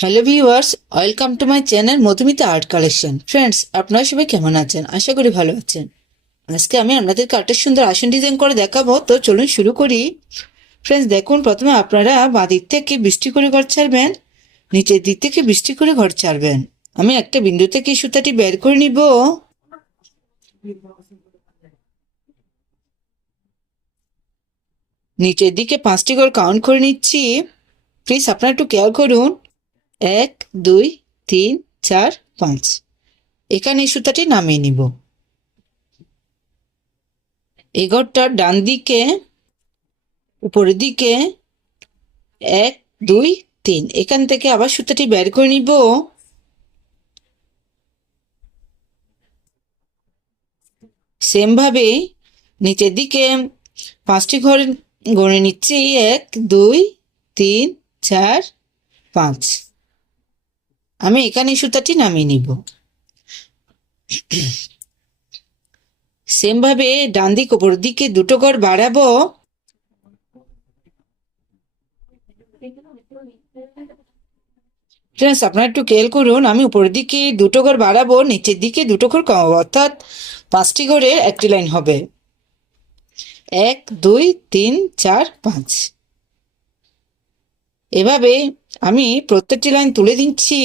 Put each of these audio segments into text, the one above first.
Hello viewers, welcome to my channel Madhumita art collection. Friends, আপনারা সবাই কেমন আছেন? আশা করি ভালো আছেন। আজকে আমি আপনাদেরকে একটা সুন্দর আসন ডিজাইন করে দেখাবো, তো চলুন শুরু করি। ফ্রেন্ডস দেখুন, প্রথমে আপনারা বাঁ দিক থেকে বৃষ্টি করে ঘর ছাড়বেন, নিচের দিক থেকে বৃষ্টি করে ঘর ছাড়বেন। আমি একটা বিন্দু থেকে সুতাটি বের করে নিব। নিচের দিকে 5টি ঘর কাউন্ট করে নিচ্ছি। প্লিজ আপনারা একটু খেয়াল করুন। 1 2 3 4 5। এখানে এই সুতাটি নামিয়ে নিব। এই ঘরটার ডান দিকে উপরের দিকে 1 2 3, এখান থেকে আবার সুতাটি বের করে নিব। সেম ভাবে নিচের দিকে 5টি ঘর গণে নিচ্ছি। 1 2 3 4 5। আমি এখানে সুতাটি নামিয়ে নিব। সেম ভাবে ডান দিক উপর দিকে দুটো ঘর বাড়াবো। ফ্রেন্ডস আপনারা একটু খেয়াল করুন, আমি উপরের দিকে দুটো ঘর বাড়াবো, নিচের দিকে দুটো ঘর কমাবো, অর্থাৎ 5টি ঘরের একটি লাইন হবে। 1 2 3 4 5। এভাবে আমি প্রত্যেকটি লাইন তুলে দিচ্ছি।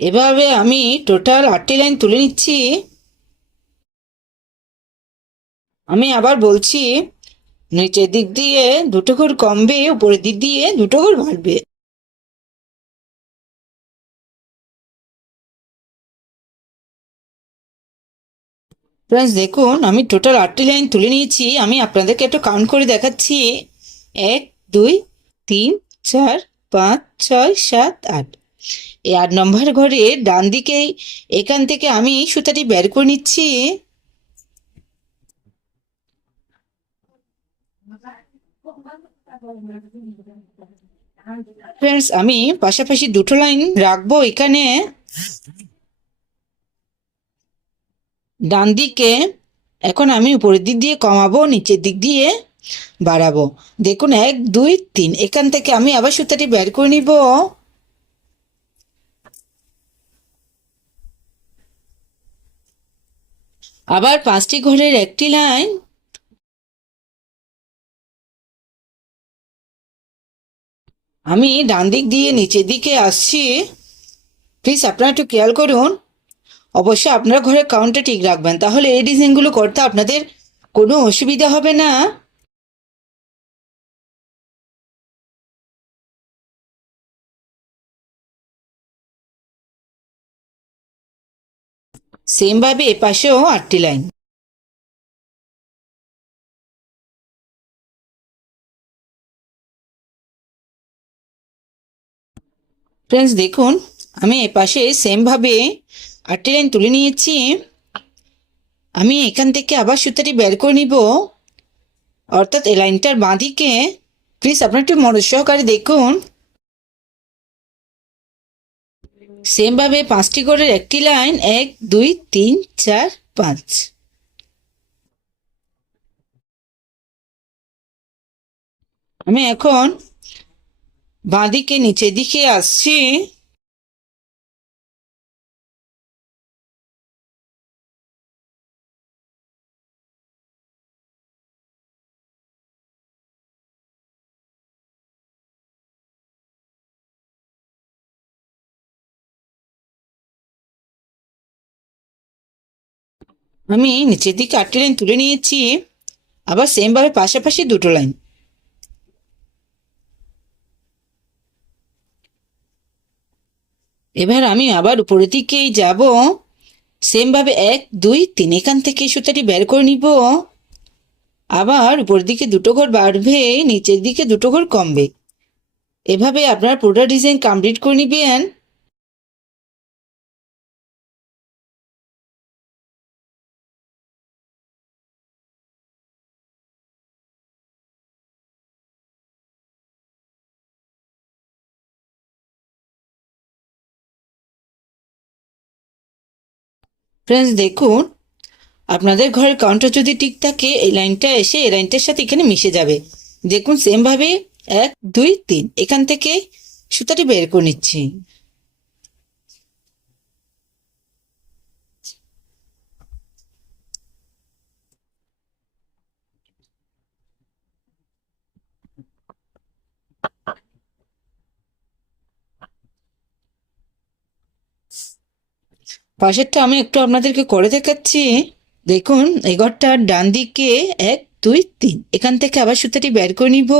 এভাবে আমি টোটাল 8টি লাইন তুলে নিচ্ছি। আমি আবার বলছি, নিচের দিক দিয়ে দুটো ঘর কমবে, উপরের দিক দিয়ে দুটো ঘর বাড়বে। ফ্রেন্ডস দেখুন, আমি টোটাল 8টি লাইন তুলে নিয়েছি। আমি আপনাদেরকে একটু কাউন্ট করে দেখাচ্ছি। 1 2 3 4 5 6 7 8। এই 8 নম্বর ঘরে ডান দিকে এখান থেকে আমি সুতাটি বের করে নিচ্ছি। ফ্রেন্ডস আমি পাশাপাশি দুটো লাইন রাখবো এখানে। ডান দিকে এখন আমি উপরের দিক দিয়ে কমাবো, নিচের দিক দিয়ে বাড়াবো। দেখুন 1 2 3, এখান থেকে আমি আবার সুতাটি বের করে নিব। আবার 5টি ঘরের একটি লাইন। আমি ডান দিক দিয়ে নিচের দিকে আসছি। প্লিজ আপনারা একটু খেয়াল করুন। অবশ্যই আপনার ঘরের কাউন্টটা ঠিক রাখবেন, তাহলে এই ডিজাইনগুলো করতে আপনাদের কোনো অসুবিধা হবে না। সেম ভাবে এপাশেও 8টি লাইন। ফ্রেন্ডস দেখুন, আমি এপাশে সেম ভাবে 8টি লাইন তুলে নিয়েছি। আমি এখান থেকে আবার সুতাটি বের করে নিব, অর্থাৎ এই লাইনটার বাঁ দিকে। প্লিজ আপনারা একটু মনোযোগ সহকারে দেখুন। সেম ভাবে 5টি ঘরের একটি লাইন। 1 2 3 4 5। আমি এখন বাঁ দিকে নিচের দিকে আসছি। আমি নিচের দিকে 8টি লাইন তুলে নিয়েছি। আবার সেম ভাবে পাশাপাশি দুটো লাইন। এবার আমি আবার উপরের দিকেই যাব। সেম ভাবে 1 2 3, এখান থেকে সুতাটি বের করে নিব। আবার উপরের দিকে দুটো ঘর বাড়বে, নিচের দিকে দুটো ঘর কমবে। এভাবে আপনারা পুরো ডিজাইন কমপ্লিট করে নিবেন। ফ্রেন্ডস দেখুন, আপনাদের ঘরের কাউন্টার যদি ঠিক থাকে এই লাইনটা এসে এই লাইনটার সাথে এখানে মিশে যাবে। দেখুন সেমভাবে 1 2 3 এখান থেকে সুতাটি বের করে নিচ্ছি। পাশেরটা আমি একটু আপনাদেরকে করে দেখাচ্ছি। দেখুন এই ঘরটার ডান দিকে 1 2 3 এখান থেকে আবার সুতাটি বের করে নিব।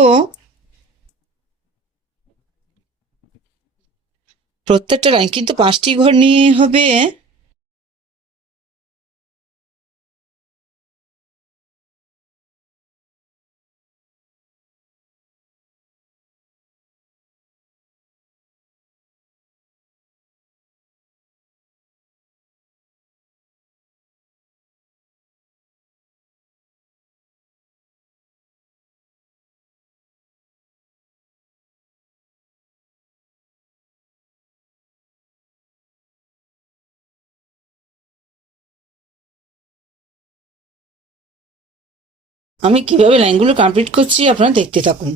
প্রত্যেকটা লাইন কিন্তু 5টি ঘর নিয়ে হবে। আমি কিভাবে লাইনগুলো কমপ্লিট করছি আপনারা দেখতে থাকুন।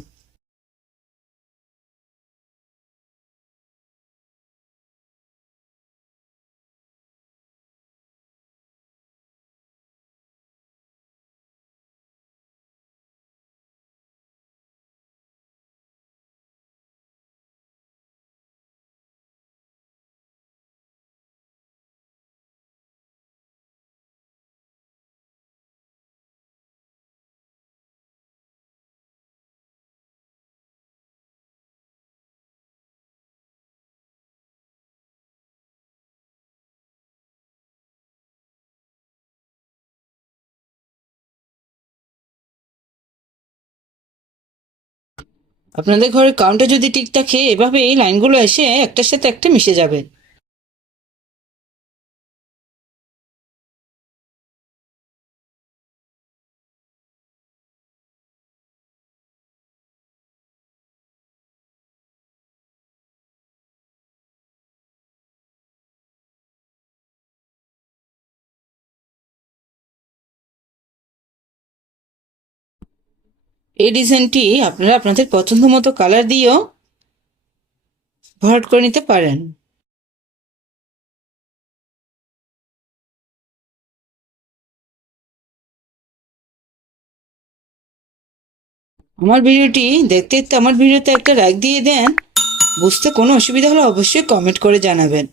আপনাদের ঘরের কাউন্টার যদি ঠিক থাকে এভাবে এই লাইনগুলো এসে একটার সাথে একটা মিশে যাবে। এই ডিজাইনটি আপনারা আপনাদের পছন্দ মতো কালার দিয়েও ভরাট করে নিতে পারেন। আমার ভিডিওটি দেখতে দেখতে আমার ভিডিওতে একটা লাইক দিয়ে দেন। বুঝতে কোনো অসুবিধা হলে অবশ্যই কমেন্ট করে জানাবেন।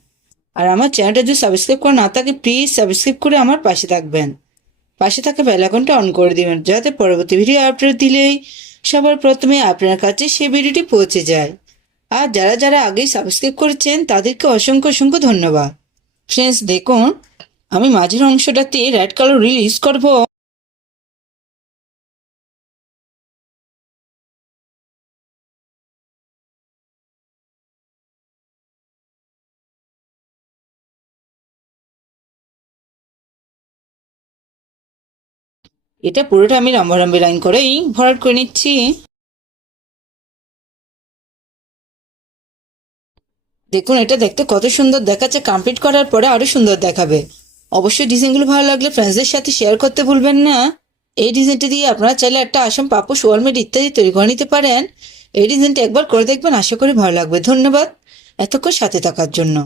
আর আমার চ্যানেলটা যদি সাবস্ক্রাইব করা না থাকে প্লিজ সাবস্ক্রাইব করে আমার পাশে থাকবেন। পাশে থাকা বেল আইকনটা অন করে দিবেন যাতে পরবর্তী ভিডিও আপলোড দিলেই সবার প্রথমে আপনার কাছে সেই ভিডিওটি পৌঁছে যায়। আর যারা যারা আগেই সাবস্ক্রাইব করেছেন তাদেরকে অসংখ্য অসংখ্য ধন্যবাদ। ফ্রেন্ডস দেখুন, আমি মাঝের অংশটাতে রেড কালার ইউজ করব। এটা পুরোটা আমি লম্বা লম্বা লাইন করেই ভরাট করে নিচ্ছি। দেখুন এটা দেখতে কত সুন্দর দেখাচ্ছে, কমপ্লিট করার পরে আরো সুন্দর দেখাবে। অবশ্যই ডিজাইনগুলো ভালো লাগলে ফ্রেন্ডসদের সাথে শেয়ার করতে ভুলবেন না। এই ডিজাইনটি দিয়ে আপনারা চাইলে একটা আসন পাপোশ ওয়ালমেট ইত্যাদি তৈরি করে নিতে পারেন। এই ডিজাইনটি একবার করে দেখবেন, আশা করি ভালো লাগবে। ধন্যবাদ এতক্ষণ সাথে থাকার জন্য।